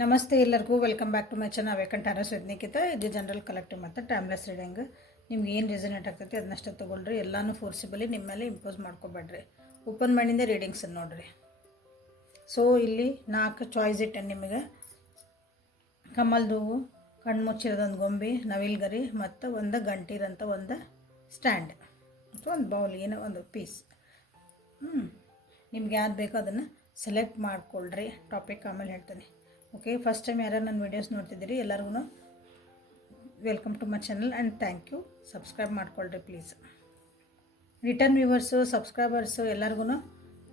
ನಮಸ್ತೆ ಎಲ್ಲರಿಗೂ welcome back to my channel awakened auras Nikhita. ಇದು ಜನರಲ್ ಕಲೆಕ್ಟಿವ್ ಮತ್ತು ಟೈಮ್ಲೆಸ್ ರೀಡಿಂಗ್. ನಿಮ್ಗೆ ಏನು ರಿಸನೇಟ್ ಆಗ್ತೈತಿ ಅದನ್ನಷ್ಟೇ ತೊಗೊಳ್ರಿ. ಎಲ್ಲನೂ ಫೋರ್ಸಿಬಲಿ ನಿಮ್ಮ ಮೇಲೆ ಇಂಪೋಸ್ ಮಾಡ್ಕೊಬೇಡ್ರಿ. ಓಪನ್ ಮೈಂಡಿಂದ ರೀಡಿಂಗ್ಸನ್ನು ನೋಡಿರಿ. ಸೊ ಇಲ್ಲಿ 4 ಚಾಯ್ಸ್ ಇಟ್ಟೇನೆ ನಿಮಗೆ. ಕಮಲ್ದೂವು, ಕಣ್ಮುಚ್ಚಿರೋದೊಂದು ಗೊಂಬೆ, ನವಿಲ್ಗರಿ ಮತ್ತು ಒಂದು ಗಂಟಿರಂಥ ಒಂದು ಸ್ಟ್ಯಾಂಡ್ ಅಥವಾ ಒಂದು ಬೌಲ್, ಏನೋ ಒಂದು ಪೀಸ್. ನಿಮ್ಗೆ ಯಾವ್ದು ಬೇಕೋ ಅದನ್ನು ಸೆಲೆಕ್ಟ್ ಮಾಡ್ಕೊಳ್ರಿ. ಟಾಪಿಕ್ ಆಮೇಲೆ ಹೇಳ್ತೀನಿ. ಓಕೆ, ಫಸ್ಟ್ ಟೈಮ್ ಯಾರು ನನ್ನ ವೀಡಿಯೋಸ್ ನೋಡ್ತಿದ್ದೀರಿ ಎಲ್ಲರಿಗೂ welcome to my channel and thank you. Subscribe ಮಾಡ್ಕೊಳ್ರಿ ಪ್ಲೀಸ್. ರಿಟರ್ನ್ ವ್ಯೂವರ್ಸು, ಸಬ್ಸ್ಕ್ರೈಬರ್ಸು ಎಲ್ಲರಿಗೂ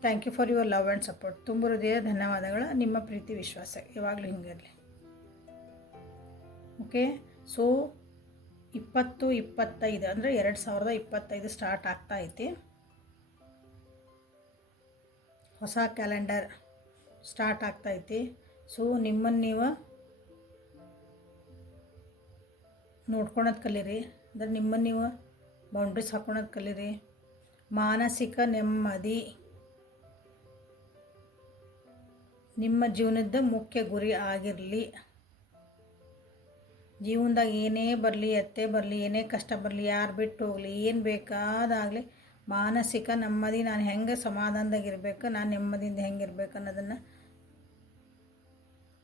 thank you for your love and support. ತುಂಬ ಹೃದಯ ಧನ್ಯವಾದಗಳು. ನಿಮ್ಮ ಪ್ರೀತಿ ವಿಶ್ವಾಸ ಯಾವಾಗಲೂ ಹಿಂಗಿರಲಿ. ಓಕೆ, ಸೊ 2025 ಅಂದರೆ 2025 ಸ್ಟಾರ್ಟ್ ಆಗ್ತಾ ಐತಿ. ಹೊಸ ಕ್ಯಾಲೆಂಡರ್ ಸ್ಟಾರ್ಟ್ ಆಗ್ತಾಯಿತಿ. ಸೊ ನಿಮ್ಮನ್ನು ನೀವು ನೋಡ್ಕೊಳೋದು ಕಲೀರಿ. ಅಂದರೆ ನಿಮ್ಮನ್ನು ನೀವು ಬೌಂಡ್ರೀಸ್ ಹಾಕ್ಕೊಳೋದು ಕಲೀರಿ. ಮಾನಸಿಕ ನೆಮ್ಮದಿ ನಿಮ್ಮ ಜೀವನದ ಮುಖ್ಯ ಗುರಿ ಆಗಿರಲಿ. ಜೀವನದಾಗ ಏನೇ ಬರಲಿ, ಎತ್ತೇ ಬರಲಿ, ಏನೇ ಕಷ್ಟ ಬರಲಿ, ಯಾರು ಬಿಟ್ಟು ಹೋಗಲಿ, ಏನು ಬೇಕಾದಾಗಲಿ, ಮಾನಸಿಕ ನೆಮ್ಮದಿ, ನಾನು ಹೆಂಗೆ ಸಮಾಧಾನದಾಗಿರ್ಬೇಕು, ನಾನು ನೆಮ್ಮದಿಯಿಂದ ಹೆಂಗಿರ್ಬೇಕು ಅನ್ನೋದನ್ನು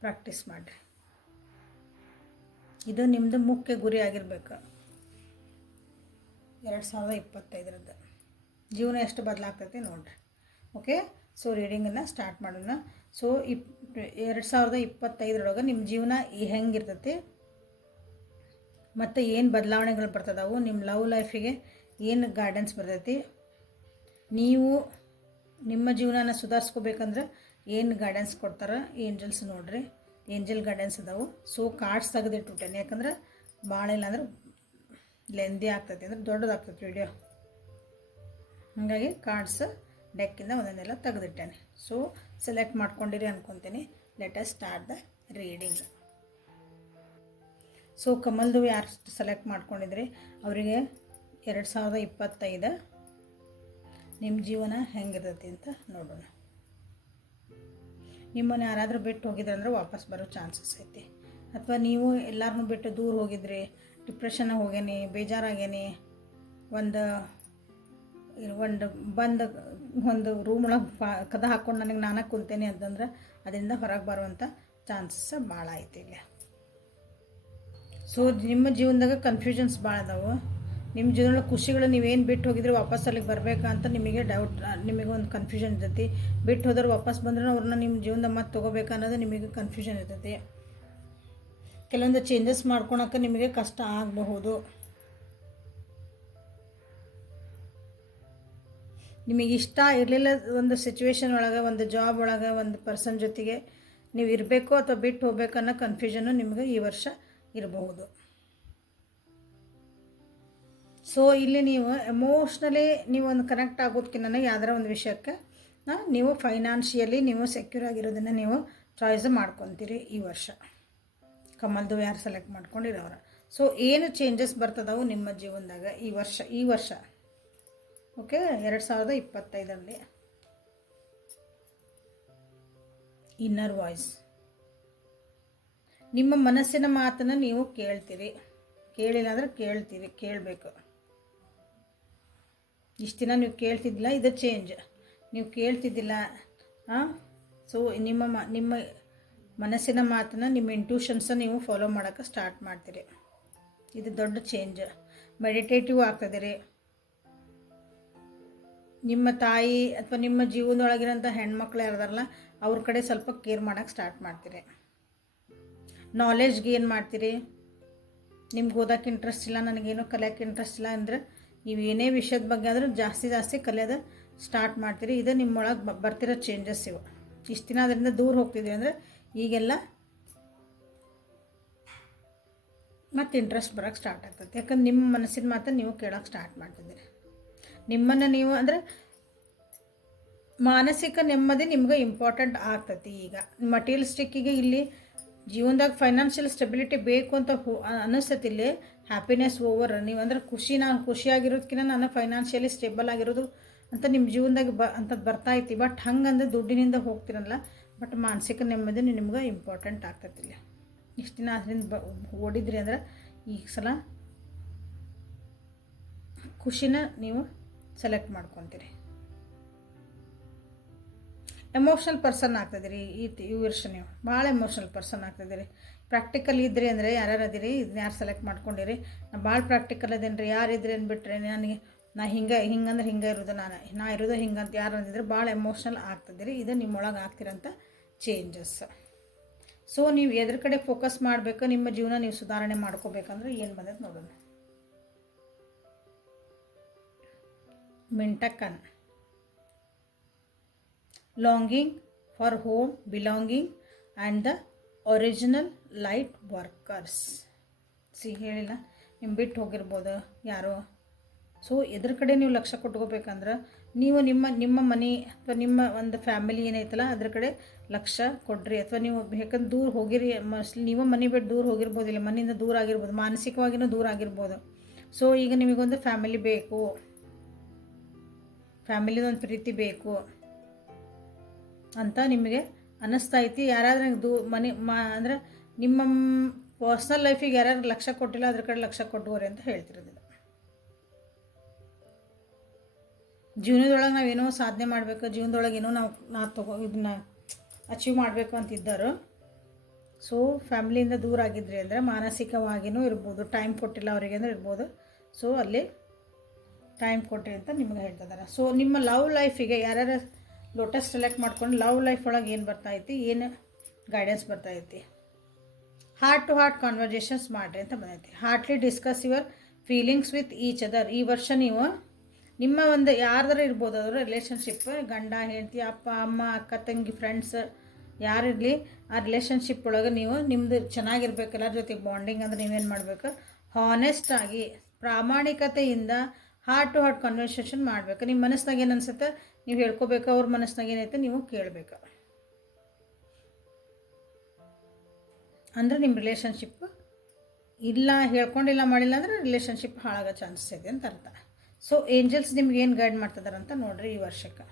ಪ್ರಾಕ್ಟೀಸ್ ಮಾಡಿರಿ. ಇದು ನಿಮ್ಮದು ಮುಖ್ಯ ಗುರಿ ಆಗಿರಬೇಕು 2025. ಜೀವನ ಎಷ್ಟು ಬದಲಾಗ್ತೈತಿ ನೋಡಿರಿ. ಓಕೆ, ಸೊ ರೀಡಿಂಗನ್ನು ಸ್ಟಾರ್ಟ್ ಮಾಡೋಣ. ಸೊ 2025 ನಿಮ್ಮ ಜೀವನ ಹೆಂಗಿರ್ತೈತಿ ಮತ್ತು ಏನು ಬದಲಾವಣೆಗಳು ಬರ್ತದವು, ನಿಮ್ಮ ಲವ್ ಲೈಫಿಗೆ ಏನು ಗೈಡೆನ್ಸ್ ಬರ್ತೈತಿ, ನೀವು ನಿಮ್ಮ ಜೀವನನ ಸುಧಾರಿಸ್ಕೋಬೇಕಂದ್ರೆ ಏನು ಗೈಡೆನ್ಸ್ ಕೊಡ್ತಾರೆ ಏಂಜಲ್ಸ್ ನೋಡಿರಿ. ಏಂಜಲ್ ಗೈಡೆನ್ಸ್ ಅದಾವು. ಸೊ ಕಾರ್ಡ್ಸ್ ತೆಗೆದಿಟ್ಬಿಟ್ಟೇನೆ, ಯಾಕಂದ್ರೆ ಭಾಳ ಇಲ್ಲ ಅಂದ್ರೆ ಲೆಂದಿ ಆಗ್ತೈತಿ, ಅಂದ್ರೆ ದೊಡ್ಡದಾಗ್ತೈತಿ ವಿಡಿಯೋ. ಹಾಗಾಗಿ ಕಾರ್ಡ್ಸ್ ಡೆಕ್ಕಿಂದ ಒಂದೊಂದೆಲ್ಲ ತೆಗೆದಿಟ್ಟೇನೆ. ಸೊ ಸೆಲೆಕ್ಟ್ ಮಾಡ್ಕೊಂಡಿರಿ ಅಂದ್ಕೊತೀನಿ. Let us start the reading. So ಕಮಲ್ದು ಯಾರು ಸೆಲೆಕ್ಟ್ ಮಾಡ್ಕೊಂಡಿದ್ರಿ ಅವರಿಗೆ 2025 ನಿಮ್ಮ ಜೀವನ ಹೆಂಗಿರ್ತೈತಿ ಅಂತ ನೋಡೋಣ. ನಿಮ್ಮನ್ನು ಯಾರಾದರೂ ಬಿಟ್ಟು ಹೋಗಿದ್ರೆ ಅಂದರೆ ವಾಪಸ್ ಬರೋ ಚಾನ್ಸಸ್ ಐತಿ. ಅಥವಾ ನೀವು ಎಲ್ಲರನ್ನೂ ಬಿಟ್ಟು ದೂರ ಹೋಗಿದ್ರಿ, ಡಿಪ್ರೆಷನ್ನಾಗ ಹೋಗೇನಿ, ಬೇಜಾರಾಗೇನಿ, ಒಂದು ರೂಮ್ ಒಳಗೆ ಕದ ಹಾಕ್ಕೊಂಡು ನನಗೆ ನಾನೇ ಕುಂತೇನೆ ಅಂತಂದ್ರೆ ಅದರಿಂದ ಹೊರಗೆ ಬರುವಂಥ ಚಾನ್ಸಸ್ ಭಾಳ ಐತಿ ಇಲ್ಲಿ. ಸೊ ನಿಮ್ಮ ಜೀವನದಾಗ ಕನ್ಫ್ಯೂಷನ್ಸ್ ಭಾಳ ಅದಾವೆ. ನಿಮ್ಮ ಜೀವನದ ಖುಷಿಗಳು ನೀವೇನು ಬಿಟ್ಟು ಹೋಗಿದ್ರೆ ವಾಪಸ್ ಅಲ್ಲಿಗೆ ಬರಬೇಕಾ ಅಂತ ನಿಮಗೆ ಡೌಟ್, ನಿಮಗೆ ಒಂದು ಕನ್ಫ್ಯೂಷನ್ ಇರ್ತೈತಿ. ಬಿಟ್ಟು ಹೋದ್ರೆ ವಾಪಸ್ ಬಂದ್ರೆ ಅವ್ರನ್ನ ನಿಮ್ಮ ಜೀವನದಾಗ ಮತ್ತೆ ತೊಗೋಬೇಕಾ ಅನ್ನೋದು ನಿಮಗೆ ಕನ್ಫ್ಯೂಷನ್ ಇರ್ತೈತಿ. ಕೆಲವೊಂದು ಚೇಂಜಸ್ ಮಾಡ್ಕೊಳಕ್ಕೆ ನಿಮಗೆ ಕಷ್ಟ ಆಗಬಹುದು. ನಿಮಗೆ ಇಷ್ಟ ಇರಲಿಲ್ಲ ಒಂದು ಸಿಚುವೇಶನ್ ಒಳಗೆ, ಒಂದು ಜಾಬ್ ಒಳಗೆ, ಒಂದು ಪರ್ಸನ್ ಜೊತೆಗೆ ನೀವು ಇರಬೇಕು ಅಥವಾ ಬಿಟ್ಟು ಹೋಗ್ಬೇಕು ಅನ್ನೋ ಕನ್ಫ್ಯೂಷನ್ನು ನಿಮಗೆ ಈ ವರ್ಷ ಇರಬಹುದು. ಸೊ ಇಲ್ಲಿ ನೀವು ಎಮೋಷ್ನಲಿ ನೀವು ಒಂದು ಕನೆಕ್ಟ್ ಆಗೋದಕ್ಕಿಂತ ಯಾವ್ದಾರ ಒಂದು ವಿಷಯಕ್ಕೆ ನೀವು ಫೈನಾನ್ಷಿಯಲಿ ನೀವು ಸೆಕ್ಯೂರ್ ಆಗಿರೋದನ್ನು ನೀವು ಚಾಯ್ಸ್ ಮಾಡ್ಕೊತೀರಿ ಈ ವರ್ಷ. ಕಮಲ್ದು ಯಾರು ಸೆಲೆಕ್ಟ್ ಮಾಡ್ಕೊಂಡಿರೋರು. ಸೊ ಏನು ಚೇಂಜಸ್ ಬರ್ತದವು ನಿಮ್ಮ ಜೀವನದಾಗ ಈ ವರ್ಷ. Okay, 2025 inner voice. ನಿಮ್ಮ ಮನಸ್ಸಿನ ಮಾತನ್ನು ನೀವು ಕೇಳ್ತೀರಿ. ಕೇಳಿಲ್ಲ ಅಂದರೆ ಕೇಳಬೇಕು. ಇಷ್ಟು ದಿನ ನೀವು ಕೇಳ್ತಿದ್ದಿಲ್ಲ, ಇದು ಚೇಂಜ್. ನೀವು ಕೇಳ್ತಿದ್ದಿಲ್ಲ. ಸೊ ನಿಮ್ಮ ಮನಸ್ಸಿನ ಮಾತನ್ನು, ನಿಮ್ಮ ಇಂಟ್ಯೂಷನ್ಸನ್ನು ನೀವು ಫಾಲೋ ಮಾಡೋಕ್ಕೆ ಸ್ಟಾರ್ಟ್ ಮಾಡ್ತೀರಿ. ಇದು ದೊಡ್ಡ ಚೇಂಜ್. ಮೆಡಿಟೇಟಿವ್ ಆಗ್ತದಿರಿ. ನಿಮ್ಮ ತಾಯಿ ಅಥವಾ ನಿಮ್ಮ ಜೀವನದೊಳಗಿರೋಂಥ ಹೆಣ್ಮಕ್ಳು ಯಾರದಾರಲ್ಲ ಅವ್ರ ಕಡೆ ಸ್ವಲ್ಪ ಕೇರ್ ಮಾಡೋಕ್ಕೆ ಸ್ಟಾರ್ಟ್ ಮಾಡ್ತೀರಿ. ನಾಲೆಡ್ಜ್ ಗೇನ್ ಮಾಡ್ತೀರಿ. ನಿಮ್ಗೆ ಓದೋಕ್ಕೆ ಇಂಟ್ರೆಸ್ಟ್ ಇಲ್ಲ, ನನಗೇನೋ ಕಲಿಯೋಕ್ಕೆ ಇಂಟ್ರೆಸ್ಟ್ ಇಲ್ಲ ಅಂದರೆ ನೀವು ಏನೇ ವಿಷಯದ ಬಗ್ಗೆ ಆದರೂ ಜಾಸ್ತಿ ಕಲಿಯೋದು ಸ್ಟಾರ್ಟ್ ಮಾಡ್ತೀರಿ. ಇದು ನಿಮ್ಮೊಳಗೆ ಬರ್ತಿರೋ ಚೇಂಜಸ್ ಇವು. ಇಷ್ಟು ದಿನ ಅದರಿಂದ ದೂರ ಹೋಗ್ತಿದ್ವಿ ಅಂದರೆ ಈಗೆಲ್ಲ ಮತ್ತು ಇಂಟ್ರೆಸ್ಟ್ ಬರೋಕ್ಕೆ ಸ್ಟಾರ್ಟ್ ಆಗ್ತದೆ. ಯಾಕಂದ್ರೆ ನಿಮ್ಮ ಮನಸ್ಸಿನ ಮಾತನ್ನು ನೀವು ಕೇಳೋಕ್ಕೆ ಸ್ಟಾರ್ಟ್ ಮಾಡ್ತಿದ್ದೀರಿ. ನಿಮ್ಮನ್ನು ನೀವು ಅಂದರೆ ಮಾನಸಿಕ ನೆಮ್ಮದಿ ನಿಮ್ಗೆ ಇಂಪಾರ್ಟೆಂಟ್ ಆಗ್ತೈತಿ. ಈಗ ಮಟೀರಿಯಲಿಸ್ಟಿಕ್ಕಿಗೆ ಇಲ್ಲಿ ಜೀವನದಾಗ ಫೈನಾನ್ಷಿಯಲ್ ಸ್ಟೆಬಿಲಿಟಿ ಬೇಕು ಅಂತ ಅನ್ನಿಸ್ತೈತಿ. ಇಲ್ಲಿ ಹ್ಯಾಪಿನೆಸ್ ಓವರ್. ನೀವು ಅಂದ್ರೆ ನಾನು ಖುಷಿಯಾಗಿರೋದಕ್ಕಿಂತ ನಾನು ಫೈನಾನ್ಷಿಯಲಿ ಸ್ಟೇಬಲ್ ಆಗಿರೋದು ಅಂತ ನಿಮ್ಮ ಜೀವನದಾಗ ಅಂಥದ್ದು ಬರ್ತಾಯಿತಿ. ಬಟ್ ಹಂಗಂದ್ರೆ ದುಡ್ಡಿನಿಂದ ಹೋಗ್ತಿರಲ್ಲ, ಬಟ್ ಮಾನಸಿಕ ನೆಮ್ಮದಿ ನಿಮ್ಗೆ ಇಂಪಾರ್ಟೆಂಟ್ ಆಗ್ತೈತಿಲ್ಲ. ಇಷ್ಟು ದಿನ ಅದರಿಂದ ಓಡಿದ್ರಿ ಅಂದ್ರೆ ಈ ಸಲ ಖುಷಿನ ನೀವು ಸೆಲೆಕ್ಟ್ ಮಾಡ್ಕೊತೀರಿ. ಎಮೋಷ್ನಲ್ ಪರ್ಸನ್ ಆಗ್ತದಿರಿ ಈ ವರ್ಷ. ನೀವು ಭಾಳ ಎಮೋಷ್ನಲ್ ಪರ್ಸನ್ ಆಗ್ತದಿರಿ. ಪ್ರಾಕ್ಟಿಕಲ್ ಇದ್ರಿ ಅಂದರೆ ಯಾರ್ಯಾರು ಅದಿರಿ, ಇದನ್ನ ಯಾರು ಸೆಲೆಕ್ಟ್ ಮಾಡ್ಕೊಂಡಿರಿ, ನಾನು ಭಾಳ ಪ್ರಾಕ್ಟಿಕಲ್ ಅದೇನು ರೀ, ಯಾರು ಇದ್ರಿ ಅಂದ್ಬಿಟ್ರೆ ನನಗೆ ಹಿಂಗಂದ್ರೆ ಹಿಂಗೆ ಇರೋದು, ನಾ ಇರೋದು ಹಿಂಗಂತ ಯಾರು ಅಂದಿದ್ರೆ ಭಾಳ ಎಮೋಷ್ನಲ್ ಆಗ್ತದಿರಿ. ಇದು ನಿಮ್ಮೊಳಗೆ ಆಗ್ತಿರೋಂಥ ಚೇಂಜಸ್. ಸೊ ನೀವು ಎದ್ರ ಕಡೆ ಫೋಕಸ್ ಮಾಡಬೇಕು, ನಿಮ್ಮ ಜೀವನ ನೀವು ಸುಧಾರಣೆ ಮಾಡ್ಕೋಬೇಕಂದ್ರೆ ಏನು ಬಂದೈತೆ ನೋಡೋಣ. ಮಿಂಟಕನ್, longing for home, belonging and the original light workers. ಹೇಳಿಲ್ಲ, ನಿಮ್ಮ ಬಿಟ್ಟು ಹೋಗಿರ್ಬೋದು ಯಾರೋ. ಸೊ ಎದ್ರ ಕಡೆ ನೀವು ಲಕ್ಷ್ಯ ಕೊಟ್ಕೋಬೇಕಂದ್ರೆ ನೀವು ನಿಮ್ಮ ಮನೆ ಅಥವಾ ನಿಮ್ಮ ಒಂದು ಫ್ಯಾಮಿಲಿ ಏನೈತಲ್ಲ ಅದ್ರ ಕಡೆ ಲಕ್ಷ್ಯ ಕೊಡ್ರಿ. ಅಥವಾ ನೀವು ಯಾಕಂದ್ರೆ ದೂರ ಹೋಗಿರಿ, ನೀವು ಮನೆ ಬಿಟ್ಟು ದೂರ ಹೋಗಿರ್ಬೋದಿಲ್ಲ, ಮನೆಯಿಂದ ದೂರ ಆಗಿರ್ಬೋದು, ಮಾನಸಿಕವಾಗಿಯೂ ದೂರ ಆಗಿರ್ಬೋದು. ಸೊ ಈಗ ನಿಮಗೊಂದು ಫ್ಯಾಮಿಲಿ ಬೇಕು, ಫ್ಯಾಮಿಲಿದೊಂದು ಪ್ರೀತಿ ಬೇಕು ಅಂತ ನಿಮಗೆ ಅನ್ನಿಸ್ತಾ ಐತಿ. ಯಾರಾದ್ರೂ ಅಂದರೆ ನಿಮ್ಮ ಪರ್ಸ್ನಲ್ ಲೈಫಿಗೆ ಯಾರ್ಯಾರು ಲಕ್ಷ್ಯ ಕೊಟ್ಟಿಲ್ಲ ಅದ್ರ ಕಡೆ ಲಕ್ಷ್ಯ ಕೊಟ್ಟುವರಿ ಅಂತ ಹೇಳ್ತಿರೋದಿಲ್ಲ. ಜೀವನದೊಳಗೆ ನಾವೇನೋ ಸಾಧನೆ ಮಾಡಬೇಕು, ಜೀವನದೊಳಗೆ ಏನೋ ನಾವು ಇದನ್ನ ಅಚೀವ್ ಮಾಡಬೇಕು ಅಂತಿದ್ದರು. ಸೊ ಫ್ಯಾಮಿಲಿಯಿಂದ ದೂರ ಆಗಿದ್ರಿ ಅಂದರೆ ಮಾನಸಿಕವಾಗಿಯೂ ಇರ್ಬೋದು, ಟೈಮ್ ಕೊಟ್ಟಿಲ್ಲ ಅವರಿಗೆ ಅಂದರೆ ಇರ್ಬೋದು. ಸೊ ಅಲ್ಲಿ ಟೈಮ್ ಕೊಟ್ಟಿರಿ ಅಂತ ನಿಮಗೆ ಹೇಳ್ತಿದ್ದಾರೆ. ಸೊ ನಿಮ್ಮ ಲವ್ ಲೈಫಿಗೆ ಯಾರ್ಯಾರು ಲೋಟಸ್ ಸೆಲೆಕ್ಟ್ ಮಾಡ್ಕೊಂಡು ಲವ್ ಲೈಫ್ ಒಳಗೆ ಏನು ಬರ್ತಾಯಿತಿ, ಏನು ಗೈಡೆನ್ಸ್ ಬರ್ತಾಯಿತಿ. ಹಾರ್ಟ್ ಟು ಹಾರ್ಟ್ ಕಾನ್ವರ್ಜೇಷನ್ಸ್ ಮಾಡಿರಿ ಅಂತ ಬಂದೈತಿ. Heartily discuss your feelings with each other. ಈ ವರ್ಷ ನೀವು ನಿಮ್ಮ ಒಂದು ಯಾರ್ದಾರು ಇರ್ಬೋದು, ಅದರ ರಿಲೇಷನ್ಶಿಪ್, ಗಂಡ ಹೆಂಡತಿ, ಅಪ್ಪ ಅಮ್ಮ, ಅಕ್ಕ ತಂಗಿ, ಫ್ರೆಂಡ್ಸ್ ಯಾರಿರಲಿ, ಆ ರಿಲೇಷನ್ಶಿಪ್ ಒಳಗೆ ನೀವು ನಿಮ್ಮದು ಚೆನ್ನಾಗಿರ್ಬೇಕು. ಎಲ್ಲರ ಜೊತೆಗೆ ಬಾಂಡಿಂಗ್ ಅಂದರೆ ನೀವೇನು ಮಾಡಬೇಕು, ಹಾನೆಸ್ಟ್ ಆಗಿ ಪ್ರಾಮಾಣಿಕತೆಯಿಂದ ಹಾರ್ಟ್ ಟು ಹಾರ್ಟ್ ಕನ್ವರ್ಸೇಷನ್ ಮಾಡಬೇಕು. ನಿಮ್ಮ ಮನಸ್ಸಿನಾಗ ಏನು ಅನ್ಸುತ್ತೆ ನೀವು ಹೇಳ್ಕೋಬೇಕು, ಅವ್ರ ಮನಸ್ಸಿನಾಗ ಏನೈತೆ ನೀವು ಕೇಳಬೇಕು. ಅಂದರೆ ನಿಮ್ಮ ರಿಲೇಷನ್ಶಿಪ್ ಇಲ್ಲ ಹೇಳ್ಕೊಂಡಿಲ್ಲ ಮಾಡಿಲ್ಲ ಅಂದರೆ ರಿಲೇಷನ್ಶಿಪ್ ಹಾಳಾಗೋ ಚಾನ್ಸಸ್ ಇದೆ ಅಂತ ಅರ್ಥ. ಸೊ ಏಂಜಲ್ಸ್ ನಿಮ್ಗೆ ಏನು ಗೈಡ್ ಮಾಡ್ತಿದಾರಂತ ನೋಡಿರಿ ಈ ವರ್ಷಕ್ಕೆ.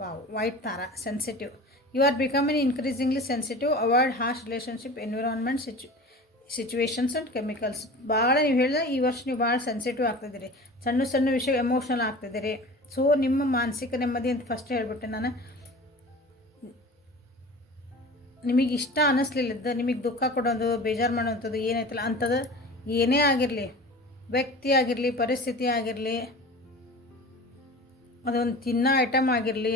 Wow, white Tara, sensitive. You are becoming increasingly sensitive, avoid harsh relationship, environment, situations and chemicals. ಭಾಳ ನೀವು ಹೇಳಿದ್ರೆ ಈ ವರ್ಷ ನೀವು ಭಾಳ ಸೆನ್ಸಿಟಿವ್ ಆಗ್ತಿದ್ದೀರಿ, ಸಣ್ಣ ಸಣ್ಣ ವಿಷಯ ಎಮೋಷ್ನಲ್ ಆಗ್ತಿದ್ದೀರಿ. ಸೊ ನಿಮ್ಮ ಮಾನಸಿಕ ನೆಮ್ಮದಿ ಅಂತ ಫಸ್ಟ್ ಹೇಳಿಬಿಟ್ಟೆ ನಾನು. ನಿಮಗೆ ಇಷ್ಟ ಅನ್ನಿಸ್ಲಿಲ್ಲದ, ನಿಮಗೆ ದುಃಖ ಕೊಡೋದು, ಬೇಜಾರು ಮಾಡೋವಂಥದ್ದು ಏನೈತಲ್ಲ ಅಂಥದ್ದು ಏನೇ ಆಗಿರಲಿ, ವ್ಯಕ್ತಿ ಆಗಿರಲಿ, ಪರಿಸ್ಥಿತಿ ಆಗಿರಲಿ, ಅದೊಂದು ತಿನ್ನೋ ಐಟಮ್ ಆಗಿರಲಿ,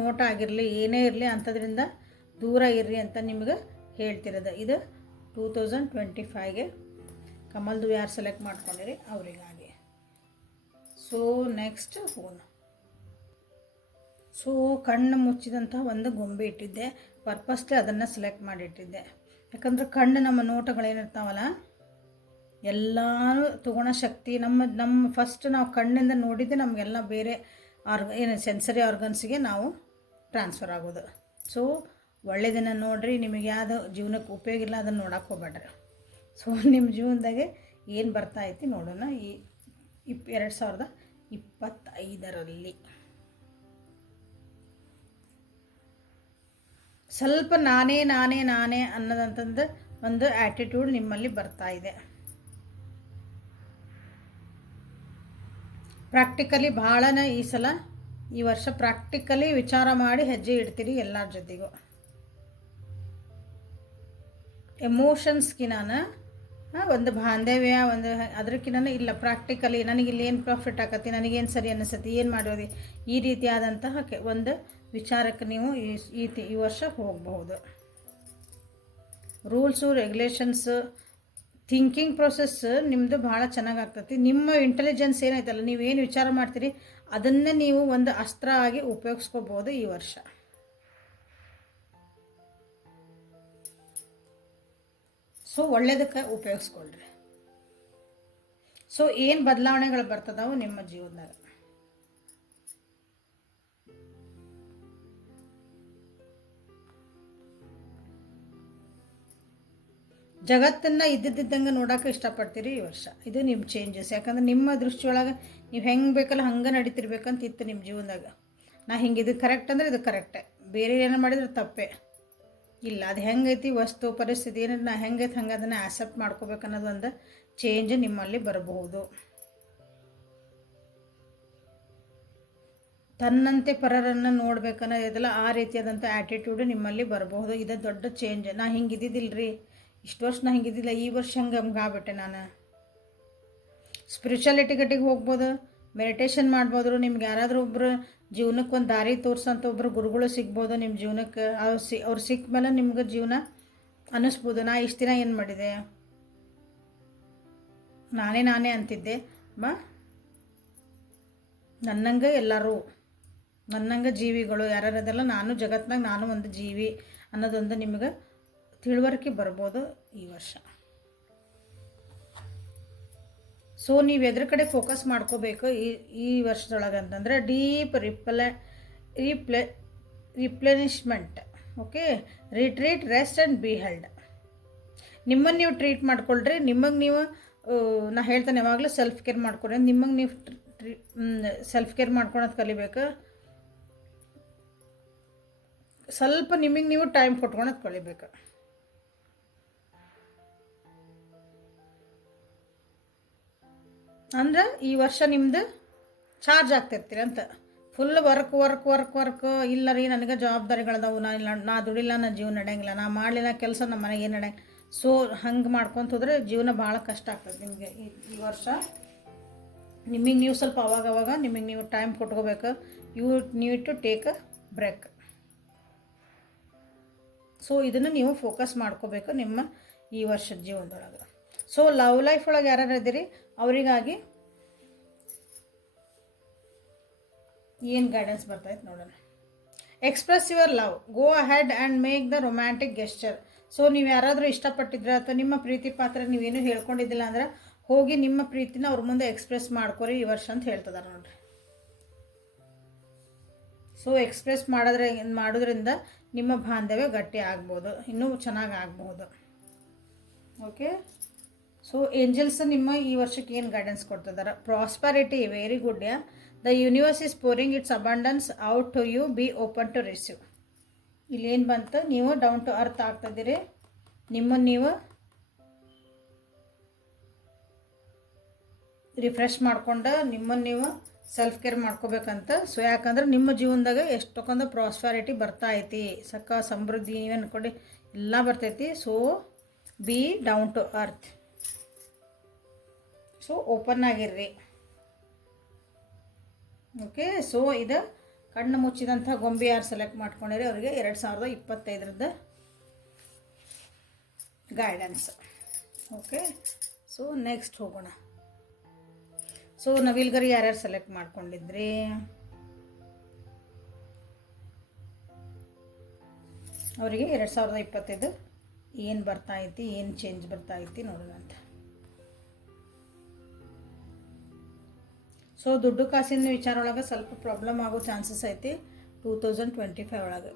ನೋಟ ಆಗಿರಲಿ, ಏನೇ ಇರಲಿ ಅಂಥದ್ರಿಂದ ದೂರ ಇರ್ರಿ ಅಂತ ನಿಮ್ಗೆ ಹೇಳ್ತಿರೋದು. ಇದು 2025ಗೆ ಕಮಲ್ದು ಯಾರು ಸೆಲೆಕ್ಟ್ ಮಾಡ್ಕೊಂಡಿರಿ ಅವರಿಗಾಗಿ. So next phone. ಸೊ ಕಣ್ಣು ಮುಚ್ಚಿದಂಥ ಒಂದು ಗೊಂಬೆ ಇಟ್ಟಿದ್ದೆ, ಪರ್ಪಸ್ಲಿ ಅದನ್ನು ಸೆಲೆಕ್ಟ್ ಮಾಡಿಟ್ಟಿದ್ದೆ. ಯಾಕಂದ್ರೆ ಕಣ್ಣು ನಮ್ಮ ನೋಟಗಳೇನಿರ್ತಾವಲ್ಲ ಎಲ್ಲನೂ ತಗೊಳ್ಳೋ ಶಕ್ತಿ ನಮ್ಮ ಫಸ್ಟ್ ನಾವು ಕಣ್ಣಿಂದ ನೋಡಿದ್ದೆ ನಮಗೆಲ್ಲ ಬೇರೆ ಸೆನ್ಸರಿ ಆರ್ಗನ್ಸಿಗೆ ನಾವು ಟ್ರಾನ್ಸ್ಫರ್ ಆಗೋದು. ಸೊ ಒಳ್ಳೆಯದನ್ನು ನೋಡಿರಿ, ನಿಮಗೆ ಯಾವುದು ಜೀವನಕ್ಕೆ ಉಪಯೋಗ ಇಲ್ಲ ಅದನ್ನು ನೋಡೋಕೆ ಹೋಗ್ಬೇಡ್ರಿ. ಸೊ ನಿಮ್ಮ ಜೀವನದಾಗೆ ಏನು ಬರ್ತಾ ಐತಿ ನೋಡೋಣ ಈ 2025ರಲ್ಲಿ. ಸ್ವಲ್ಪ ನಾನೇ ಅನ್ನೋದಂತಂದು ಒಂದು ಆ್ಯಟಿಟ್ಯೂಡ್ ನಿಮ್ಮಲ್ಲಿ ಬರ್ತಾ ಇದೆ. ಪ್ರಾಕ್ಟಿಕಲಿ ಭಾಳನೇ ಈ ವರ್ಷ ಪ್ರಾಕ್ಟಿಕಲಿ ವಿಚಾರ ಮಾಡಿ ಹೆಜ್ಜೆ ಇಡ್ತೀರಿ ಎಲ್ಲರ ಜೊತೆಗೂ. ಎಮೋಷನ್ಸ್ಗಿನ ಒಂದು ಬಾಂಧವ್ಯ ಒಂದು ಅದಕ್ಕಿಂತ ಇಲ್ಲ, ಪ್ರಾಕ್ಟಿಕಲಿ ನನಗಿಲ್ಲಿ ಏನು ಪ್ರಾಫಿಟ್ ಆಕತಿ, ನನಗೇನು ಸರಿ ಅನ್ನಿಸತಿ, ಏನು ಮಾಡೋದು, ಈ ರೀತಿಯಾದಂತಹ ಒಂದು ವಿಚಾರಕ್ಕೆ ನೀವು ಈ ವರ್ಷ ಹೋಗಬಹುದು. ರೂಲ್ಸು ರೆಗ್ಯುಲೇಷನ್ಸು ಥಿಂಕಿಂಗ್ ಪ್ರೊಸೆಸ್ ನಿಮ್ಮದು ಭಾಳ ಚೆನ್ನಾಗಾಗ್ತೈತಿ. ನಿಮ್ಮ ಇಂಟೆಲಿಜೆನ್ಸ್ ಏನೈತಲ್ಲ, ನೀವೇನು ವಿಚಾರ ಮಾಡ್ತೀರಿ ಅದನ್ನೇ ನೀವು ಒಂದು ಅಸ್ತ್ರ ಆಗಿ ಉಪಯೋಗಿಸ್ಕೋಬೋದು ಈ ವರ್ಷ. ಸೊ ಒಳ್ಳೆಯದಕ್ಕೆ ಉಪಯೋಗಿಸ್ಕೊಳ್ರಿ. ಸೊ ಏನು ಬದಲಾವಣೆಗಳು ಬರ್ತದಾವು ನಿಮ್ಮ ಜೀವನದಾಗ. ಜಗತ್ತನ್ನು ಇದ್ದಿದ್ದಂಗೆ ನೋಡೋಕೆ ಇಷ್ಟಪಡ್ತೀರಿ ಈ ವರ್ಷ. ಇದು ನಿಮ್ಮ ಚೇಂಜಸ್. ಯಾಕಂದ್ರೆ ನಿಮ್ಮ ದೃಷ್ಟಿಯೊಳಗೆ ನೀವು ಹೆಂಗೆ ಬೇಕಲ್ಲ ಹಂಗೆ ನಡೀತಿರ್ಬೇಕಂತ ಇತ್ತು ನಿಮ್ಮ ಜೀವನದಾಗ. ನಾ ಹಿಂಗೆ ಇದು ಕರೆಕ್ಟ್ ಅಂದರೆ ಇದು ಕರೆಕ್ಟೇ, ಬೇರೆ ಏನೋ ಮಾಡಿದ್ರೆ ತಪ್ಪೇ. ಇಲ್ಲ. ಅದು ಹೆಂಗೈತಿ ವಸ್ತು ಪರಿಸ್ಥಿತಿ ಏನಾದ್ರು ನಾ ಹೆಂಗೈತೆ ಹಂಗೆ ಅದನ್ನು ಆಕ್ಸೆಪ್ಟ್ ಮಾಡ್ಕೋಬೇಕು ಅನ್ನೋದು ಒಂದು ಚೇಂಜ್ ನಿಮ್ಮಲ್ಲಿ ಬರಬಹುದು. ತನ್ನಂತೆ ಪರರನ್ನು ನೋಡ್ಬೇಕನ್ನೋದಿದೆಲ್ಲ ಆ ರೀತಿಯಾದಂಥ ಆ್ಯಟಿಟ್ಯೂಡು ನಿಮ್ಮಲ್ಲಿ ಬರಬಹುದು. ಇದು ದೊಡ್ಡ ಚೇಂಜ್. ನಾ ಹಿಂಗೆ ಇದ್ದಿದ್ದಿಲ್ಲ ರೀ, ಇಷ್ಟು ವರ್ಷ ನಾ ಹಿಂಗಿದ್ದಿಲ್ಲ, ಈ ವರ್ಷ ಹಂಗೆ ಆಗ್ಬಿಟ್ಟೆ ನಾನು. ಸ್ಪಿರಿಚುಯಾಲಿಟಿ ಗಟ್ಟಿಗೆ ಹೋಗ್ಬೋದು, ಮೆಡಿಟೇಷನ್ ಮಾಡ್ಬೋದು. ನಿಮ್ಗೆ ಯಾರಾದರೂ ಒಬ್ಬರು ಜೀವನಕ್ಕೆ ಒಂದು ದಾರಿ ತೋರಿಸೋಂಥ ಒಬ್ಬರು ಗುರುಗಳು ಸಿಗ್ಬೋದು ನಿಮ್ಮ ಜೀವನಕ್ಕೆ. ಅವ್ರು ಸಿಕ್ಕ ಮೇಲೆ ನಿಮ್ಗೆ ಜೀವನ ಅನ್ನಿಸ್ಬೋದು, ನಾ ಇಷ್ಟು ದಿನ ಏನು ಮಾಡಿದೆ, ನಾನೇ ಅಂತಿದ್ದೆ ನನ್ನಂಗೆ ಎಲ್ಲರೂ, ನನ್ನಂಗೆ ಜೀವಿಗಳು ಯಾರ್ಯಾರದೆಲ್ಲ ನಾನು ಜಗತ್ತಿನಾಗ ನಾನು ಒಂದು ಜೀವಿ ಅನ್ನೋದೊಂದು ನಿಮಗೆ ತಿಳುವಳಿಕೆ ಬರ್ಬೋದು ಈ ವರ್ಷ. ಸೊ ನೀವು ಎದ್ರ ಕಡೆ ಫೋಕಸ್ ಮಾಡ್ಕೋಬೇಕು ಈ ವರ್ಷದೊಳಗೆ ಅಂತಂದರೆ deep replenishment. Okay, retreat, rest and be held. ನಿಮ್ಮನ್ನು ನೀವು ಟ್ರೀಟ್ ಮಾಡ್ಕೊಳ್ರಿ. ನಿಮಗೆ ನೀವು ನಾ ಹೇಳ್ತಾನೆ ಯಾವಾಗಲೂ ಸೆಲ್ಫ್ ಕೇರ್ ಮಾಡ್ಕೊಳ್ರಿ. ನಿಮಗೆ ನೀವು ಸೆಲ್ಫ್ ಕೇರ್ ಮಾಡ್ಕೊಳೋದು ಕಲಿಬೇಕು. ಸ್ವಲ್ಪ ನಿಮಗೆ ನೀವು ಟೈಮ್ ಕೊಟ್ಕೊಳೋದು ಕಲಿಬೇಕು. ಅಂದ್ರೆ ಈ ವರ್ಷ ನಿಮ್ದು ಚಾರ್ಜ್ ಆಗ್ತಿರ್ತೀರಿ ಅಂತ. ಫುಲ್ ವರ್ಕ್ ಇಲ್ಲ ರೀ, ನನಗೆ ಜವಾಬ್ದಾರಿಗಳದಾವು, ನಾ ದುಡಿಲ್ಲ, ನನ್ನ ಜೀವನ ನಡೆಯಂಗಿಲ್ಲ, ನಾ ಮಾಡಲಿಲ್ಲ ಕೆಲಸ ನಮ್ಮ ಮನೆಗೆ ಏನು ನಡೆಯಂಗಿಲ್ಲ. ಸೊ ಹಂಗೆ ಮಾಡ್ಕೊತ ಹೋದ್ರೆ ಜೀವನ ಭಾಳ ಕಷ್ಟ ಆಗ್ತದೆ ನಿಮಗೆ ಈ ವರ್ಷ. ನಿಮಗೆ ನೀವು ಸ್ವಲ್ಪ ಅವಾಗವಾಗ ನಿಮಗೆ ನೀವು ಟೈಮ್ ಕೊಟ್ಕೋಬೇಕು. You need to take a break. So ಇದನ್ನು ನೀವು ಫೋಕಸ್ ಮಾಡ್ಕೋಬೇಕು ನಿಮ್ಮ ಈ ವರ್ಷದ ಜೀವನದೊಳಗೆ. ಸೊ ಲವ್ ಲೈಫ್ ಒಳಗೆ ಯಾರು ಇದ್ದೀರಿ ಅವರಿಗಾಗಿ ಏನು ಗೈಡೆನ್ಸ್ ಬರ್ತಾಯಿತ್ತು ನೋಡೋಣ. Express your love, go ahead and make the romantic gesture. So ನೀವು ಯಾರಾದರೂ ಇಷ್ಟಪಟ್ಟಿದ್ರೆ ಅಥವಾ ನಿಮ್ಮ ಪ್ರೀತಿ ಪಾತ್ರ ನೀವೇನು ಹೇಳ್ಕೊಂಡಿದ್ದಿಲ್ಲ ಅಂದ್ರೆ ಹೋಗಿ ನಿಮ್ಮ ಪ್ರೀತಿನ ಅವ್ರ ಮುಂದೆ ಎಕ್ಸ್ಪ್ರೆಸ್ ಮಾಡ್ಕೊರಿ ಈ ವರ್ಷ ಅಂತ ಹೇಳ್ತದಾರೆ ನೋಡ್ರಿ. ಸೊ ಎಕ್ಸ್ಪ್ರೆಸ್ ಮಾಡೋದ್ರಿಂದ ನಿಮ್ಮ ಬಾಂಧವ್ಯ ಗಟ್ಟಿ ಆಗ್ಬೋದು, ಇನ್ನೂ ಚೆನ್ನಾಗಿ ಆಗ್ಬೋದು. ಓಕೆ, ಸೊ ಏಂಜಲ್ಸ್ ನಿಮ್ಮ ಈ ವರ್ಷಕ್ಕೆ ಏನು ಗೈಡೆನ್ಸ್ ಕೊಡ್ತಿದ್ದಾರೆ? Prosperity, very good. The universe is pouring its abundance out to you, be open to receive. ಇಲ್ಲೇನು ಬಂತು, ನೀವು ಡೌನ್ ಟು ಅರ್ತ್ ಆಗ್ತಿದ್ದೀರಿ. ನಿಮ್ಮನ್ನು ನೀವು ರಿಫ್ರೆಶ್ ಮಾಡ್ಕೊಂಡು ನಿಮ್ಮನ್ನು ನೀವು ಸೆಲ್ಫ್ ಕೇರ್ ಮಾಡ್ಕೋಬೇಕಂತ. ಸೊ ಯಾಕಂದ್ರೆ ನಿಮ್ಮ ಜೀವನದಾಗ ಎಷ್ಟೊಂದು ಪ್ರಾಸ್ಪರಿಟಿ ಬರ್ತಾ ಐತಿ, ಸಮೃದ್ಧಿ ನೀವೇ ಅನ್ಕೊಂಡು ಎಲ್ಲ ಬರ್ತೈತಿ. So be down to earth. So open ಆಗಿರ್ರಿ. ಓಕೆ, ಸೊ ಇದು ಕಣ್ಣು ಮುಚ್ಚಿದಂಥ ಗೊಂಬೆ ಯಾರು ಸೆಲೆಕ್ಟ್ ಮಾಡ್ಕೊಂಡಿರಿ ಅವರಿಗೆ 2025 ಗೈಡೆನ್ಸ್. ಓಕೆ, ಸೊ ನೆಕ್ಸ್ಟ್ ಹೋಗೋಣ. ಸೊ ನವಿಲ್ಗರಿ ಯಾರ್ಯಾರು ಸೆಲೆಕ್ಟ್ ಮಾಡ್ಕೊಂಡಿದ್ರಿ? ಅವರಿಗೆ 2025 ಏನು ಬರ್ತಾ ಐತಿ, ಏನು ಚೇಂಜ್ ಬರ್ತಾ ಐತಿ ನೋಡೋಣ ಅಂತ. ಸೊ ದುಡ್ಡು ಕಾಸಿನ ವಿಚಾರ ಒಳಗೆ ಸ್ವಲ್ಪ ಪ್ರಾಬ್ಲಮ್ ಆಗೋ ಚಾನ್ಸಸ್ ಐತಿ 2025 ಒಳಗೆ.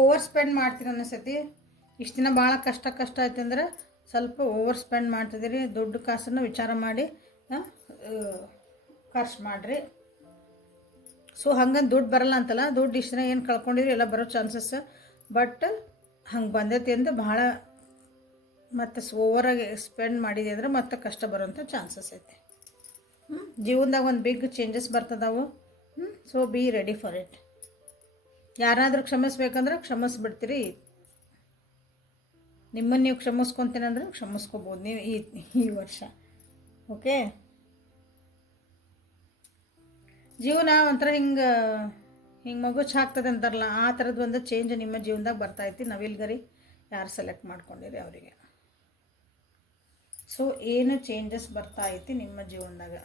ಓವರ್ ಸ್ಪೆಂಡ್ ಮಾಡ್ತೀರಿ ಅನ್ನಿಸ್ತೈತಿ. ಇಷ್ಟು ದಿನ ಭಾಳ ಕಷ್ಟ ಐತಿ ಅಂದ್ರೆ ಸ್ವಲ್ಪ ಓವರ್ ಸ್ಪೆಂಡ್ ಮಾಡ್ತಿದ್ದೀರಿ. ದುಡ್ಡು ಕಾಸನ್ನು ವಿಚಾರ ಮಾಡಿ ಖರ್ಚು ಮಾಡಿರಿ. ಸೊ ಹಂಗಂದು ದುಡ್ಡು ಬರಲ್ಲ ಅಂತಲ್ಲ, ದುಡ್ಡು ಇಷ್ಟು ದಿನ ಏನು ಕಳ್ಕೊಂಡಿರಿ ಎಲ್ಲ ಬರೋ ಚಾನ್ಸಸ್. ಬಟ್ ಹಂಗೆ ಬಂದೈತಿ ಅಂದರೆ ಭಾಳ ಮತ್ತು ಓವರಾಗಿ ಸ್ಪೆಂಡ್ ಮಾಡಿದೆ ಅಂದರೆ ಮತ್ತೆ ಕಷ್ಟ ಬರೋಂಥ ಚಾನ್ಸಸ್ ಐತೆ. ಜೀವನದಾಗ ಒಂದು ಬಿಗ್ ಚೇಂಜಸ್ ಬರ್ತದವು. So be ready for it. ಯಾರಾದರೂ ಕ್ಷಮಿಸ್ಬೇಕಂದ್ರೆ ಕ್ಷಮಿಸ್ಬಿಡ್ತೀರಿ. ನಿಮ್ಮನ್ನು ನೀವು ಕ್ಷಮಿಸ್ಕೊತೀನಿ ಅಂದ್ರೆ ಕ್ಷಮಿಸ್ಕೋಬೋದು ನೀವು ಈ ವರ್ಷ. ಓಕೆ, ಜೀವನ ಒಂಥರ ಹಿಂಗೆ ಮಗುಚ್ ಹಾಕ್ತದೆ ಅಂತಾರಲ್ಲ, ಆ ಥರದ್ದು ಒಂದು ಚೇಂಜ್ ನಿಮ್ಮ ಜೀವನದಾಗ ಬರ್ತಾಯಿತ್ತು. ನವಿಲ್ಗರಿ ಯಾರು ಸೆಲೆಕ್ಟ್ ಮಾಡ್ಕೊಂಡಿರಿ ಅವರಿಗೆ. ಸೊ ಏನು ಚೇಂಜಸ್ ಬರ್ತಾ ಐತಿ ನಿಮ್ಮ ಜೀವನದಾಗ?